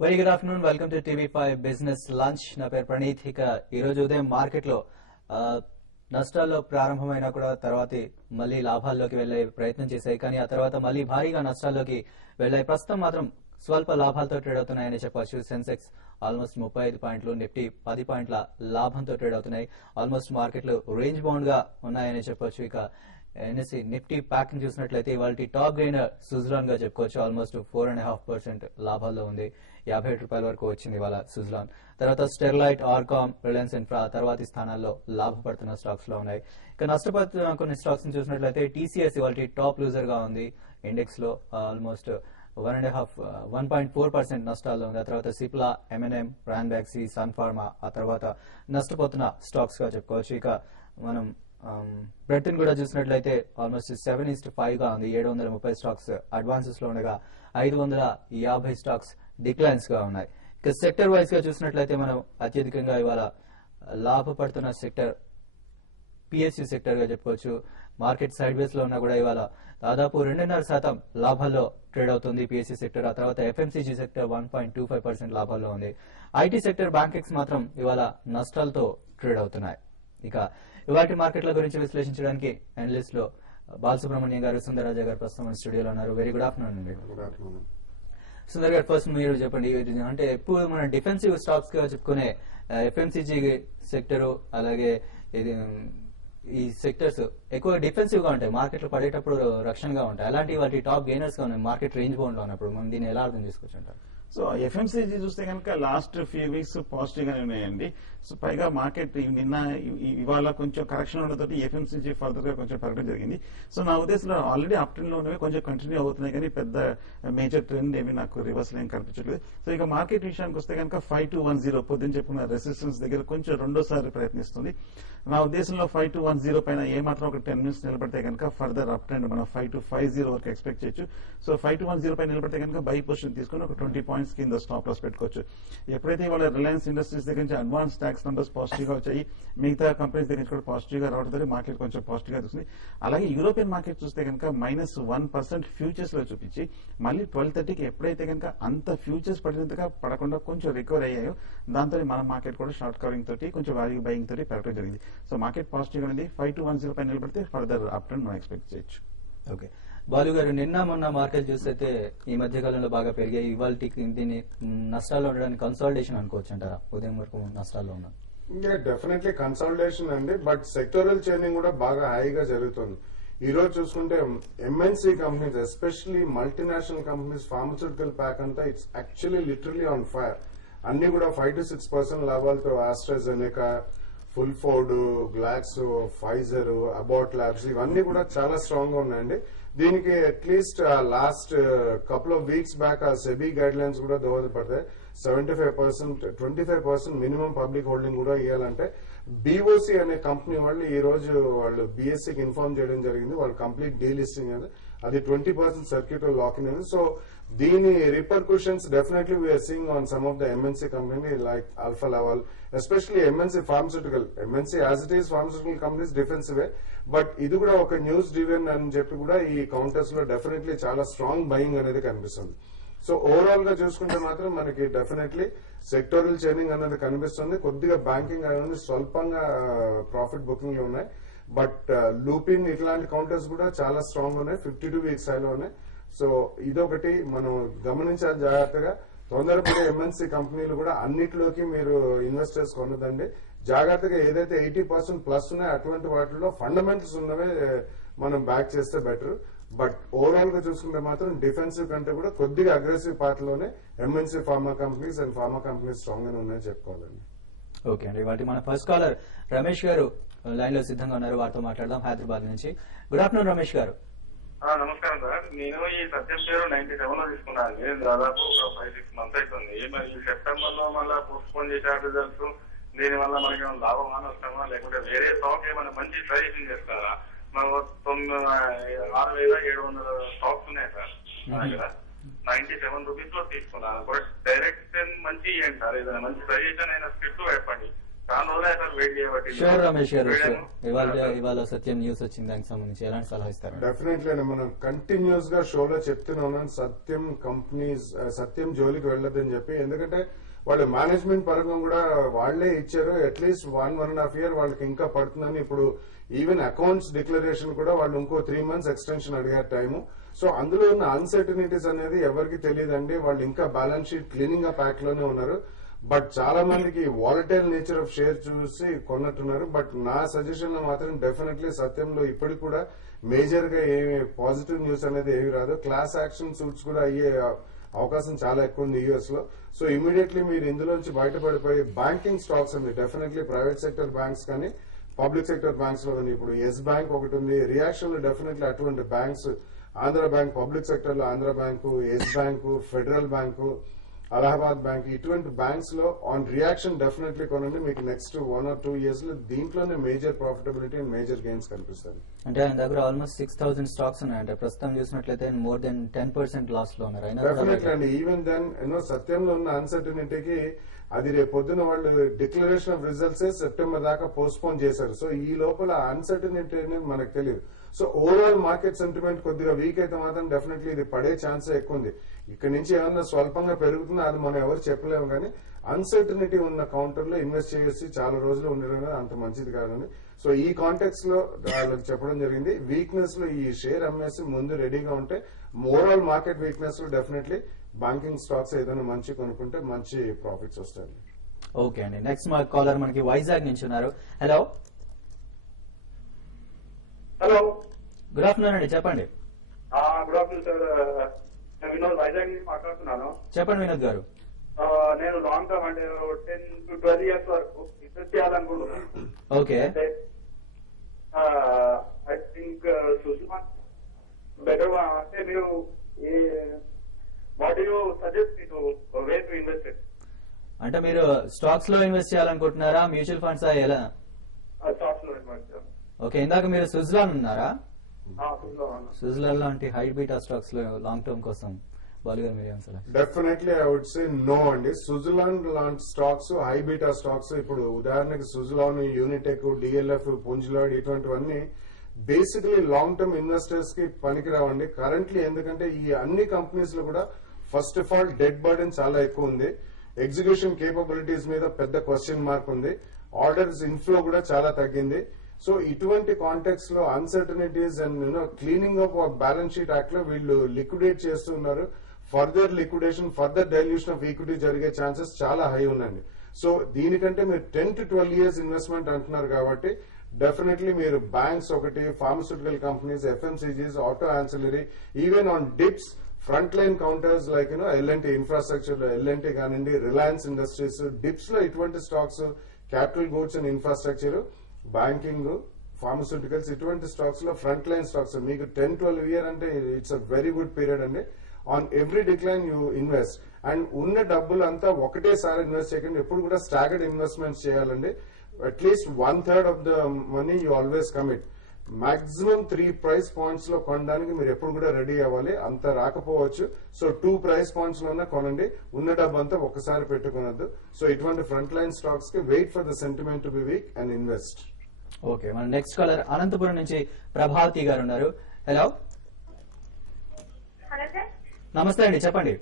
Very good afternoon, welcome to TV5 business lunch. నా పేరు ప్రణీత్. ఇక ఈ రోజు ఉదయం మార్కెట్ లో నష్టాల్లో ప్రారంభమైనా కూడా తర్వాత మళ్ళీ లాభాల్లోకి వెళ్లే ప్రయత్నం చేశాయి. కానీ ఆ తర్వాత మళ్ళీ భారీగా నష్టాల్లోకి వెళ్లాయి. ప్రస్తుతం మాత్రం స్వల్ప లాభాలతో ట్రేడ్ అవుతున్నాయని చెప్పొచ్చు. సెన్సెక్స్ ఆల్మోస్ట్ 35 పాయింట్లు, నిఫ్టీ 10 పాయింట్ల లాభంతో ట్రేడ్ అవుతున్నాయి. ఆల్మోస్ట్ మార్కెట్లు రేంజ్ బౌండ్ గా ఉన్నాయని చెప్పొచ్చు. ఇక ఎన్ఎస్సి నిఫ్టీ ప్యాకింగ్ చూసినట్లయితే ఇవాళ టాప్ గెయినర్ సుజలాన్ గా చెప్పుకోవచ్చు. ఆల్మోస్ట్ 4.5% లాభాల్లో ఉంది. 57 రూపాయల వరకు వచ్చింది ఇవాళ సుజలాన్. తర్వాత స్టెర్లైట్, ఆర్కామ్, రిలయన్స్ ఇన్ఫ్రా తర్వాతి స్థానాల్లో లాభపడుతున్న స్టాక్స్ లో ఉన్నాయి. ఇక నష్టపోతున్న కొన్ని స్టాక్స్ చూసినట్లయితే టీసీఎస్ ఇవాళ టాప్ లూజర్ గా ఉంది. ఇండెక్స్ లో ఆల్మోస్ట్ 1.4% నష్టాల్లో ఉంది. ఆ తర్వాత సిప్లా, ఎంఎన్ఎం, బ్రాండ్బ్యాక్సీ, సన్ ఫార్మా ఆ తర్వాత నష్టపోతున్న స్టాక్స్ గా చెప్పుకోవచ్చు. ఇక మనం బ్రెడ్తిన్ కూడా చూసినట్లయితే ఆల్మోస్ట్ 7:5 గా ఉంది. 730 స్టాక్స్ అడ్వాన్సెస్ లో ఉండగా 550 స్టాక్స్ డిక్లైన్స్ గా ఉన్నాయి. ఇక సెక్టర్ వైజ్ గా చూసినట్లయితే మనం అత్యధికంగా ఇవాళ లాభపడుతున్న సెక్టర్ పిఎస్యు సెక్టర్ గా చెప్పుకోవచ్చు. మార్కెట్ సైడ్ వేస్ లో ఉన్నా కూడా ఇవాళ దాదాపు 2.5% లాభాల్లో ట్రేడ్ అవుతుంది పిఎస్యు సెక్టర్. ఆ తర్వాత ఎఫ్ఎంసీజీ సెక్టర్ 1.25% లాభాల్లో ఉంది. ఐటీ సెక్టర్, బ్యాంకింగ్స్ మాత్రం ఇవాళ నష్టాలతో ట్రేడ్ అవుతున్నాయి. ఇక ఇవాటి మార్కెట్ల గురించి విశ్లేషించడానికి అనలిస్ట్ లో బాలసుబ్రహ్మణ్యం గారు, సుందరరాజా గారు ప్రస్తుతం స్టూడియోలో ఉన్నారు. వెరీ గుడ్ ఆఫ్టర్నూన్ అండి. సుందర్ గారు, ఫస్ట్ మీరు చెప్పండి. అంటే ఎప్పుడు మన డిఫెన్సివ్ స్టాక్స్ గా చెప్పుకునే ఎఫ్ఎంసీజీ సెక్టర్ అలాగే ఈ సెక్టర్స్ ఎక్కువ డిఫెన్సివ్ గా ఉంటాయి, మార్కెట్ లో పడేటప్పుడు రక్షణగా ఉంటాయి. అలాంటి వాటి టాప్ గెయినర్స్ గా ఉన్నాయి మార్కెట్ రేంజ్ బౌండ్ లో ఉన్నప్పుడు. మనం దీన్ని ఎలా అర్థం చేసుకోవచ్చు? సో ఎఫ్ఎంసీజీ చూస్తే కనుక లాస్ట్ ఫ్యూ వీక్స్ పాజిటివ్ గానే ఉన్నాయండి. సో పైగా మార్కెట్ నిన్న ఇవాళ కొంచెం కరెక్షన్ ఉండడంతో ఎఫ్ఎంసీజీ ఫర్దర్ గా కొంచెం పెరగడం జరిగింది. సో నా ఉద్దేశంలో ఆల్రెడీ అప్ ట్రెండ్ లో ఉన్నవి కొంచెం కంటిన్యూ అవుతున్నాయి, కానీ పెద్ద మేజర్ ట్రెండ్ ఏమి నాకు రివర్సల్ ఏం కనిపించట్లేదు. సో ఇక మార్కెట్ విషయానికి వస్తే కనుక 5210 పొద్దున్న చెప్పుకున్న రెసిస్టెన్స్ దగ్గర కొంచెం రెండోసారి ప్రయత్నిస్తుంది. నా ఉద్దేశంలో 5210 పైన ఏమాత్రం ఒక 10 మినిట్స్ నిలబడితే కనుక ఫర్దర్ అప్ ట్రెండ్ మనం 5250 వరకు ఎక్స్పెక్ట్ చేయొచ్చు. సో 5210 పైన నిలబడితే కనుక బై పొజిషన్ తీసుకుని ఒక 20 పాయింట్స్ కింద స్టాప్ లాస్ పెట్టుకోవచ్చు. ఎప్పుడైతే ఇవాళ రిలయన్స్ ఇండస్ట్రీస్ దగ్గర నుంచి అడ్వాన్స్ ట్యాక్స్ నంబర్స్ పాజిటివ్ గా వచ్చాయి, మిగతా కంపెనీస్ దగ్గర నుంచి కూడా పాజిటివ్ గా రావడంతో మార్కెట్ కొంచెం పాజిటివ్ గా చూస్తుంది. అలాగే యూరోపియన్ మార్కెట్ చూస్తే కనుక -1% ఫ్యూచర్స్ లో చూపించి మళ్ళీ 12:30కి ఎప్పుడైతే కనుక అంత ఫ్యూచర్స్ పడినంతగా పడకుండా కొంచెం రికవర్ అయ్యాయో దాంతో మన మార్కెట్ కూడా షార్ట్ కవరింగ్ తోటి కొంచెం వాల్యూ బయింగ్ తోటి పెరగడం జరిగింది. సో మార్కెట్ పాజిటివ్ గా ఉంది. 5210 పైన నిలబడితే ఫర్దర్ అప్ ట్రెండ్ మనం ఎక్స్పెక్ట్ చేయొచ్చు. ఓకే బాలు గారు, నిన్న మొన్న మార్కెట్ చూస్తే ఈ మధ్య కాలంలో బాగా పెరిగాయి. ఇవాళ దీన్ని నష్టాల్లో ఉండడానికి కన్సాలిడేషన్ అనుకోవచ్చు అంటారా? ఉదయం వరకు నష్టాల్లో ఉన్నాం. డెఫినెట్లీ కన్సాలిడేషన్ అండి, బట్ సెక్టోరల్ చైనింగ్ కూడా బాగా హైగా జరుగుతుంది. ఈ రోజు చూసుకుంటే MNC companies, especially multinational companies pharmaceutical pack అంతా it's actually literally on fire. అన్ని కూడా 5 to 6% లాభాలతో ఆస్ట్రాజెనెకా, ఫుల్ ఫోర్డ్, గ్లాక్సో, ఫైజర్, అబాట్ ల్యాబ్స్ ఇవన్నీ కూడా చాలా స్ట్రాంగ్ గా ఉన్నాయండి. దీనికి at least last couple of weeks back ఆ సెబీ గైడ్ లైన్స్ కూడా దోహదపడతాయి. 75%, 25% మినిమం పబ్లిక్ హోల్డింగ్ కూడా ఇవ్వాలంటే బీఓసీ అనే కంపెనీ వాళ్ళు ఈ రోజు వాళ్ళు బీఎస్సీకి ఇన్ఫార్మ్ చేయడం జరిగింది. వాళ్ళు కంప్లీట్ డీలిస్టింగ్ అనేది అది 20% సర్క్యూటల్ లాక్ ఇన్ అనేది. సో దీని repercussions definitely we're seeing on some of the MNC company like alpha level, especially MNC pharmaceutical. MNC as it is pharmaceutical companies డిఫెన్సివే, బట్ ఇది కూడా ఒక న్యూస్ డ్రివెన్ అని చెప్పి కూడా ఈ కౌంటర్స్ లో డెఫినెట్లీ చాలా స్ట్రాంగ్ బయింగ్ అనేది కనిపిస్తుంది. సో ఓవరాల్ గా చూసుకుంటే మాత్రం మనకి డెఫినెట్లీ సెక్టోరల్ చైనింగ్ అనేది కనిపిస్తుంది. కొద్దిగా బ్యాంకింగ్ అనేది స్వల్పంగా ప్రాఫిట్ బుకింగ్ ఉన్నాయి, బట్ లూపిన్ ఇట్లాంటి కౌంటర్స్ కూడా చాలా స్ట్రాంగ్ ఉన్నాయి. 52 వీక్స్ హైలో ఉన్నాయి. సో ఇదొకటి మనం గమనించాలి జాగ్రత్తగా. తొందరపడే ఎంఎన్సీ కంపెనీలు కూడా అన్నిటిలోకి మీరు ఇన్వెస్టర్స్ కొన్నదండి. జాగ్రత్తగా ఏదైతే 80% ప్లస్ ఉన్నాయో అటువంటి వాటిలో ఫండమెంటల్స్ ఉన్నవే మనం బ్యాక్ చేస్తే బెటర్. బట్ ఓవరాల్ గా చూసుకుంటే మాత్రం డిఫెన్సివ్ కంటే కూడా కొద్దిగా అగ్రెసివ్ పార్ట్లోనే MNC pharma companies and pharma companies strong గానే ఉన్నాయని చెప్పుకోవాలండి. ఓకే అండి, వాటి మన ఫస్ట్ కాలర్ రమేష్ గారు లైన్ లో సిద్ధంగా ఉన్నారు. వారితో మాట్లాడదాం హైదరాబాద్ నుంచి. గుడ్ ఆఫ్టర్నూన్ రమేష్ గారు. నమస్కారం సార్. నేను ఈ సబ్జెక్ట్ షేర్ 97 లో తీసుకున్నాను. దాదాపు ఒక 5-6 మంత్స్ అవుతుంది. మరి ఈ సెప్టెంబర్ లో మళ్ళీ పోస్ట్ పోన్ చేశారు రిజల్ట్స్. దీని వల్ల మనకి లాభమా నష్టమా, లేకుంటే వేరే స్టాక్ ఏమైనా మంచి సజెషన్ చేస్తారా? మనం 6,700 స్టాక్స్ ఉన్నాయి సార్ నా దగ్గర. 97 రూపీస్ లో తీసుకున్నాను. బట్ డైరెక్షన్ మంచి ఏంటి సార్? ఏదైనా మంచి సజెషన్ అయినా స్క్రిప్ట్ చెప్పండి. చాలా రోజులు సార్ వెయిట్ చేయబట్టి. షూర్ రమేష్ గారు, ఇవాళ సత్యం న్యూస్ వచ్చింది, దానికి సంబంధించి ఎలాంటి సలహా ఇస్తారు? డెఫినెట్లీ మనం కంటిన్యూస్ గా షోలో చెప్తూనే ఉన్నాం సత్యం కంపెనీస్ సత్యం జోలికి వెళ్ళొద్దని చెప్పి. ఎందుకంటే వాళ్ళ మేనేజ్మెంట్ పరంగా కూడా వాళ్లే ఇచ్చారు అట్లీస్ట్ 1.5 year వాళ్ళకి ఇంకా పడుతుందని. ఇప్పుడు ఈవెన్ అకౌంట్స్ డిక్లరేషన్ కూడా వాళ్ళు ఇంకో 3 months ఎక్స్టెన్షన్ అడిగారు టైము. సో అందులో ఉన్న అన్సర్టనిటీస్ అనేది ఎవరికి తెలియదండి. వాళ్ళు ఇంకా balance sheet cleaning up act లోనే ఉన్నారు. బట్ చాలా మందికి వాలటైల్ నేచర్ ఆఫ్ షేర్ చూసి కొన్నట్టున్నారు. బట్ నా సజెషన్ లో మాత్రం డెఫినెట్లీ సత్యంలో ఇప్పటికి కూడా మేజర్ గా ఏమి పాజిటివ్ న్యూస్ అనేది ఏమి రాదు. క్లాస్ యాక్షన్ సూట్స్ కూడా అయ్యే అవకాశం చాలా ఎక్కువ ఉంది యూఎస్ లో. సో ఇమీడియట్లీ మీరు ఇందులోంచి బయటపడిపోయి బ్యాంకింగ్ స్టాక్స్ ఉంది, డెఫినెట్లీ ప్రైవేట్ సెక్టర్ బ్యాంక్స్ కానీ పబ్లిక్ సెక్టర్ బ్యాంక్స్ లో ఉంది. ఇప్పుడు ఎస్ బ్యాంక్ ఒకటి ఉంది. రియాక్షన్ లో డెఫినెట్లీ అటువంటి banks Andhra bank, public sector లో Andhra bank, yes bank, federal bank, Allahabad bank, ఇటువంటి బ్యాంక్స్ లో ఆన్ రియాక్షన్ డెఫినెట్లీ కొనండి. మీకు నెక్స్ట్ 1 or 2 years లో దీంట్లోనే major profitability and major gains కనిపిస్తుంది. అంటే ఆయన దగ్గర ఆల్మోస్ట్ 6,000 స్టాక్స్ ఉన్నాయంటే ప్రస్తుతం చూసినట్లయితే మోర్ దెన్ 10% లాస్ లో ఉన్నారు. డెఫినెట్లీ అండి. ఈవెన్ దెన్ సత్యంలో ఉన్న అన్సర్టనిటీకి అది రేపు పొద్దున వాళ్ళు డిక్లరేషన్ ఆఫ్ రిజల్ట్స్ సెప్టెంబర్ దాకా పోస్ట్పోన్ చేశారు. సో ఈ లోపల అన్సర్టనిటీ అనేది మనకు తెలియదు. సో ఓవరాల్ మార్కెట్ సెంటిమెంట్ కొద్దిగా వీక్ అయితే మాత్రం డెఫినెట్లీ ఇది పడే ఛాన్స్ ఎక్కువ ఉంది. ఇక్కడ నుంచి ఏమన్నా స్వల్పంగా పెరుగుతుందో అది మనం ఎవరు చెప్పలేము, కానీ అన్సర్టనిటీ ఉన్న కౌంటర్ లో ఇన్వెస్ట్ చేసి చాలా రోజులు ఉండడం అంత మంచిది కాదని. సో ఈ కాంటెక్స్ లో వాళ్ళకి చెప్పడం జరిగింది. వీక్నెస్ లో ఈ షేర్ అమ్మేసి ముందు రెడీగా ఉంటే ఓవరాల్ మార్కెట్ వీక్నెస్ లో డెఫినెట్లీ బ్యాంకింగ్ స్టాక్స్ ఏదైనా మంచి కొనుక్కుంటే మంచి ప్రాఫిట్స్ వస్తాయి. ఓకే అండి, నెక్స్ట్ మా కాలర్ మనకి వైజాగ్ నుంచి ఉన్నారు. హలో హలో, గుడ్ ఆఫ్టర్నూన్ అండి, చెప్పండి. Good afternoon sir. నేను వినోద్ వైజాగ్ నుంచి మాట్లాడుతున్నాను. చెప్పండి వినోద్ గారు. నేను లాంగ్ టర్మ్ అంటే 10 to 12 years వరకు ఇన్వెస్ట్ చేయాలనుకుంటున్నాను. Okay, I think better. అంటే మీరు what you suggest me to way to invest? అంటే మీరు స్టాక్స్ లో ఇన్వెస్ట్ చేయాలనుకుంటున్నారా, మ్యూచువల్ ఫండ్స్ ఎలా? స్టాక్స్ లో ఇన్వెస్ట్. ఓకే, ఇందాక మీరు సుజ్లాన్ ఉన్నారా? చేయాలి. సుజ్లాన్ లాంటి హై బీటా స్టాక్స్ లో లాంగ్ టర్మ్ కోసం బాలుగారు మీరు ఏం సలహా? Definitely I would say no అండి. సుజలాన్ లాంటి స్టాక్స్, హై బీటా స్టాక్స్, ఇప్పుడు ఉదాహరణకి సుజలాన్, యూనిటెక్, డిఎల్ఎఫ్, పుంజ్లాడ్ ఇటువంటివన్నీ బేసికలీ లాంగ్ టర్మ్ ఇన్వెస్టర్స్ కి పనికిరావండి కరెంట్లీ. ఎందుకంటే ఈ అన్ని కంపెనీస్ లో కూడా first of all debt burden చాలా ఎక్కువ ఉంది. ఎగ్జిక్యూషన్ కేపబిలిటీస్ మీద పెద్ద క్వశ్చన్ మార్క్ ఉంది. ఆర్డర్స్ ఇన్ఫ్లో కూడా చాలా తగ్గింది. సో ఇటువంటి కాంటెక్స్ లో uncertainties and cleaning up balance sheet act లో వీళ్ళు లిక్విడేట్ చేస్తున్నారు. Further liquidation, further dilution of equity జరిగే ఛాన్సెస్ చాలా హై ఉందండి. సో దీనికంటే మీరు 10 to 12 years ఇన్వెస్ట్మెంట్ అంటున్నారు కాబట్టి డెఫినెట్లీ మీరు బ్యాంక్స్ ఒకటి, pharmaceutical companies, FMCGs, auto ancillary, even on dips, front line counters like L and T infrastructure లో ఎల్ఎన్టీ కానివ్వండి, రిలయన్స్ ఇండస్ట్రీస్, డిప్స్ లో ఇటువంటి stocks, capital goods and infrastructure, banking, pharmaceuticals, ఇటువంటి స్టాక్స్ లో ఫ్రంట్ లైన్ స్టాక్స్ మీకు 10-12 years అంటే it's a very good period అండి. On every decline you invest. And ఉన్న డబ్బులు అంతా ఒకటేసారి ఇన్వెస్ట్ చేయకండి. ఎప్పుడు కూడా స్టాగర్డ్ ఇన్వెస్ట్మెంట్స్ చేయాలండి. At least 1/3 of the money you always commit. Maximum 3 price points లో కొనడానికి మీరు ఎప్పుడు కూడా రెడీ అవ్వాలి. అంత రాకపోవచ్చు. సో 2 price points లోనే కొనండి. ఉన్న డబ్బు అంతా ఒకసారి పెట్టుకునద్దు. సో ఇటువంటి ఫ్రంట్ లైన్ స్టాక్స్ కి wait for the sentiment to be weak and invest. Okay, మన నెక్స్ట్ కాలర్ అనంతపురం నుంచి ప్రభావతి గారు ఉన్నారు. హలో, నమస్తే అండి, చెప్పండి.